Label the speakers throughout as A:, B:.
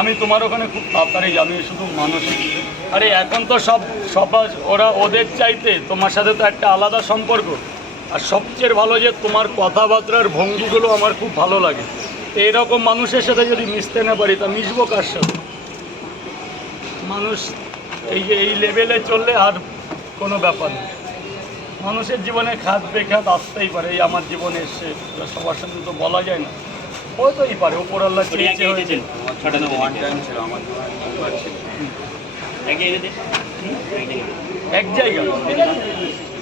A: আমি তোমার ওখানে খুব তাড়াতাড়ি যাবি শুধু মানসিক। আরে, এখন তো সব সবাই ওরা ওদের চাইতে তোমার সাথে তো একটা আলাদা সম্পর্ক। আর সবচেয়ে ভালো যে তোমার কথাবার্তার ভঙ্গিগুলো আমার খুব ভালো লাগে। তো এরকম মানুষের সাথে যদি মিশতে না পারি, তা মিশবো কার সাথে? মানুষ এই যে এই লেভেলে চললে আর কোনো ব্যাপার নেই। মানুষের জীবনে খাত বেখাত আসতেই পারে, এই আমার জীবনে এসছে সবার সাথে তো বলা যায় না। হতেই পারে উপর আল্লাহ চেয়েছে হয়েছে
B: ছটা ওয়ান টাইম ছিল আমার
C: এক জায়গায়
A: এক জায়গা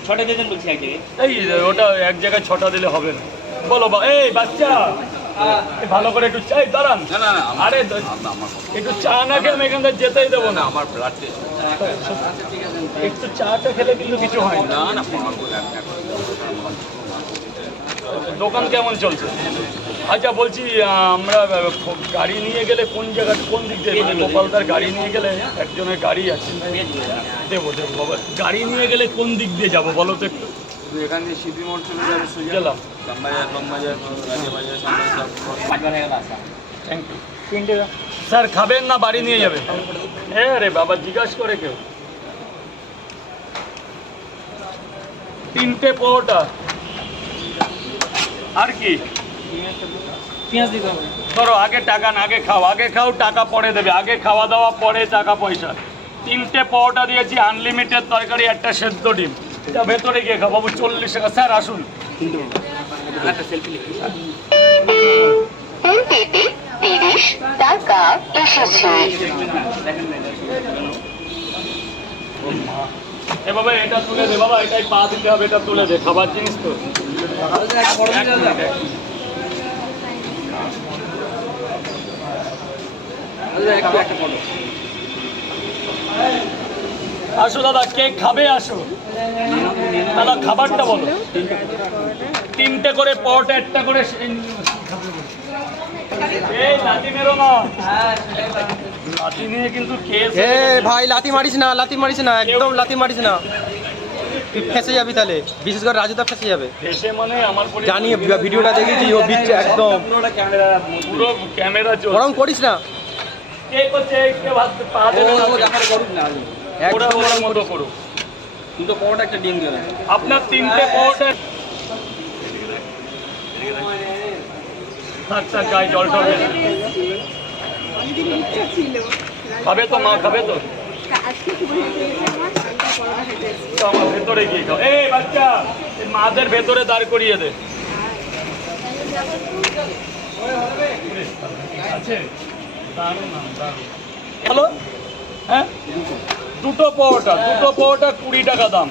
C: ছটা বলছি এক জায়গায়।
A: এই ওটা এক জায়গায় ছটা দিলে হবে না। বলো বা এই বাচ্চা! ভালো করে একটু চাই দাঁড়ান। আরে একটু চা না খেয়ে আমি এখান থেকে যেতেই দেবো
B: না। আমার ব্লাড টেস্ট
A: একটু চাটা খেলে কিন্তু কিছু হয় না। দোকান কেমন চলছে? আচ্ছা বলছি আমরা গাড়ি নিয়ে গেলে কোন জায়গা কোন দিক দিয়ে? মানে গোপালদার গাড়ি নিয়ে গেলে একজনের গাড়ি আছে। দেবো দেবো বাবা গাড়ি নিয়ে গেলে কোন দিক দিয়ে যাব বলো তো একটু?
B: এখান থেকে সিপি মোড় চলে যাবে সোজা? লম্বাজার লম্বাজার রাজাবাজার
A: থ্যাংক ইউ স্যার খাবেন না বাড়ি নিয়ে যাবে। হ্যাঁ রে বাবা জিজ্ঞাসা করে কেউ? তিনটে পরোটা। আর কি? আগে টাকা না, আগে খাও। আগে খাও, টাকা পরে দেবে। আগে খাওয়া দাওয়া, পরে টাকা পয়সা। তিনটে পরোটা দিয়েছি আনলিমিটেড তরকারি, একটা সেদ্ধ ডিম। এটা ভেতরে গিয়ে বাবু, চল্লিশ টাকা। স্যার, আসুন। এটা তুলে দে। বাবা, এটাই পা দিতে হবে, এটা তুলে দে। খাবার জিনিস তো। আসো দাদা কে খাবে আসো। দাদা খাবারটা বলো। তিনটে করে পট একটা করে
D: ভাই লাথি মারিস না লাথি মারিস না একদম লাথি মারিস না। তুই ফেসে যাবি তাহলে বিশেষ করে রাজুদা ফেসে যাবে।
A: মানে আমার
D: জানি ভিডিওটা দেখেছি ও বিচ্ছে একদম।
A: পুরো ক্যামেরা চলছে
D: করিস না।
A: কে করছে কে ভাবতে পা দেবে না ওরা
D: একদম
A: ওরা মতো করো
C: দুটো পরোটা একটা ডিম দেন
A: আপনার তিনটে পরোটা। থাক থাক গায়ে জল টল দেবে। খাবে তো মা খাবে তো।
E: আমার
A: ভেতরে গিয়ে খাও। এই বাচ্চা মাদের ভেতরে দাঁড় করিয়ে দে। আছে। দারুণ। হ্যালো? হ্যাঁ? দুটো পরোটা দুটো পরোটা কুড়ি টাকা দাম।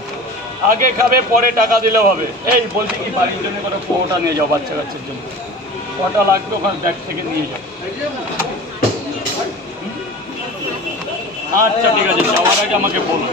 A: আগে খাবে, পরে টাকা দিলে হবে। এই বলছি কি, বাড়ির জন্য করে পরোটা নিয়ে যাও বাচ্চা কাচ্চার জন্য। কটা লাগবে ওখানে, ব্যাগ থেকে নিয়ে যাও। আচ্ছা ঠিক আছে, যাওয়ার আগে আমাকে বলুন